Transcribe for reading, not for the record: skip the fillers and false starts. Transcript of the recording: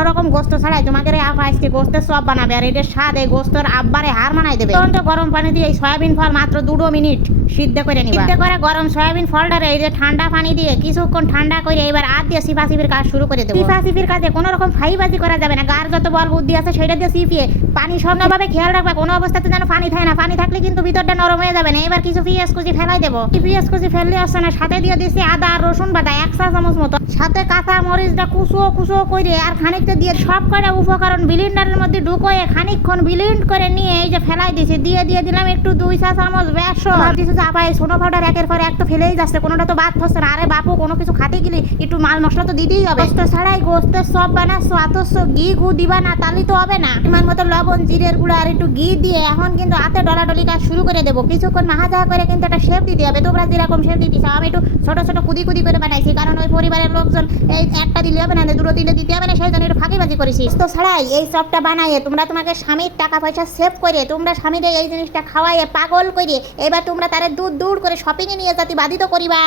কোনো রকম গোস্ত ছাড়াই তোমাকে আপা আজকে গোস্তের সব বানাবে, আর এটার স্বাদ এই গোস্তর আব্বারে হার মানাই দেবে। তখন তো গরম পানি দিয়ে এই সয়াবিন ফল মাত্র 2 মিনিট সিদ্ধ করে নিবা। সিদ্ধ করে গরম সয়াবিন ফলটারে এই যে ঠান্ডা পানি দিয়ে কিছুক্ষণ ঠান্ডা করে এবার আর দিয়ে সিফাসিফির কাজ শুরু করে দেবো। সিফাসিফির কাজে কোনো রকম ফাইবাজি করা যাবে না, গার যত বল বুদ্ধি আছে সেটা দিয়ে সিপিয়ে পানি সঙ্গভাবে খেয়াল রাখবা, কোনো অবস্থাতে যেন পানি থাকে না, পানি থাকলে কিন্তু ভিতরটা নরম হয়ে যাবে না। এবার কিছু পেঁয়াজ কুচি ফেলাই দেবো, পেঁয়াজ কুচি ফেললে আসছে না, সাথে দিয়ে দিচ্ছি আদা আর রসুন বাটা 1 চা চামচ মতো, সাথে কাঁচা মরিচটা কুচো কুচো করে আর খানিকটা দিয়ে সব কয়টা উপকরণ ব্লেন্ডারের মধ্যে ঢুকোয়ে খানিকক্ষণ ব্লেন্ড করে নিয়ে এই যে ফেলাই দিছি, দিয়ে দিলাম একটু 2 চা চামচ বেসন। ভাবছিস যে আপা এই সোনো পাউডার একের পর এক তো ফেলেই যাচ্ছে, কোনোটা তো বাদ হচ্ছে না। আরে বাপু, কোনো কিছু খাতে গেলে একটু মাল মশলা তো দিতেই হবে। গোস্ত ছাড়াই গোস্তের সব বানাচ্ছো, অথচ ঘি ঘু দিবা না, তাহলে তো হবে না। পরিমাণ মতো লবণ, জিরের গুঁড়া আর একটু ঘি দিয়ে এখন কিন্তু হাতে ডলাডলি কাজ শুরু করে দেবো। কিছুক্ষণ মাহাজাহা করে কিন্তু একটা শেপ দিতে হবে। তোমরা যেরকম শেপ দিতে চাও, আমি একটু ছোট ছোট কুদি কুদি করে বানাইছি, কারণ ওই পরিবারের লোকজন এই একটা দিলে হবে না, 2 দিলে দিতে হবে না, সেই জন্য একটু ফাঁকিবাজি করেছি। তো ছাড়াই এই সবটা বানাইয়ে তোমরা তোমাকে স্বামীর টাকা পয়সা সেভ করে তোমরা স্বামীর এই জিনিসটা খাওয়াইয়ে পাগল করে এবার তোমরা তারে দূর দূর করে শপিংয়ে নিয়ে যাতে বাধিত করিবা।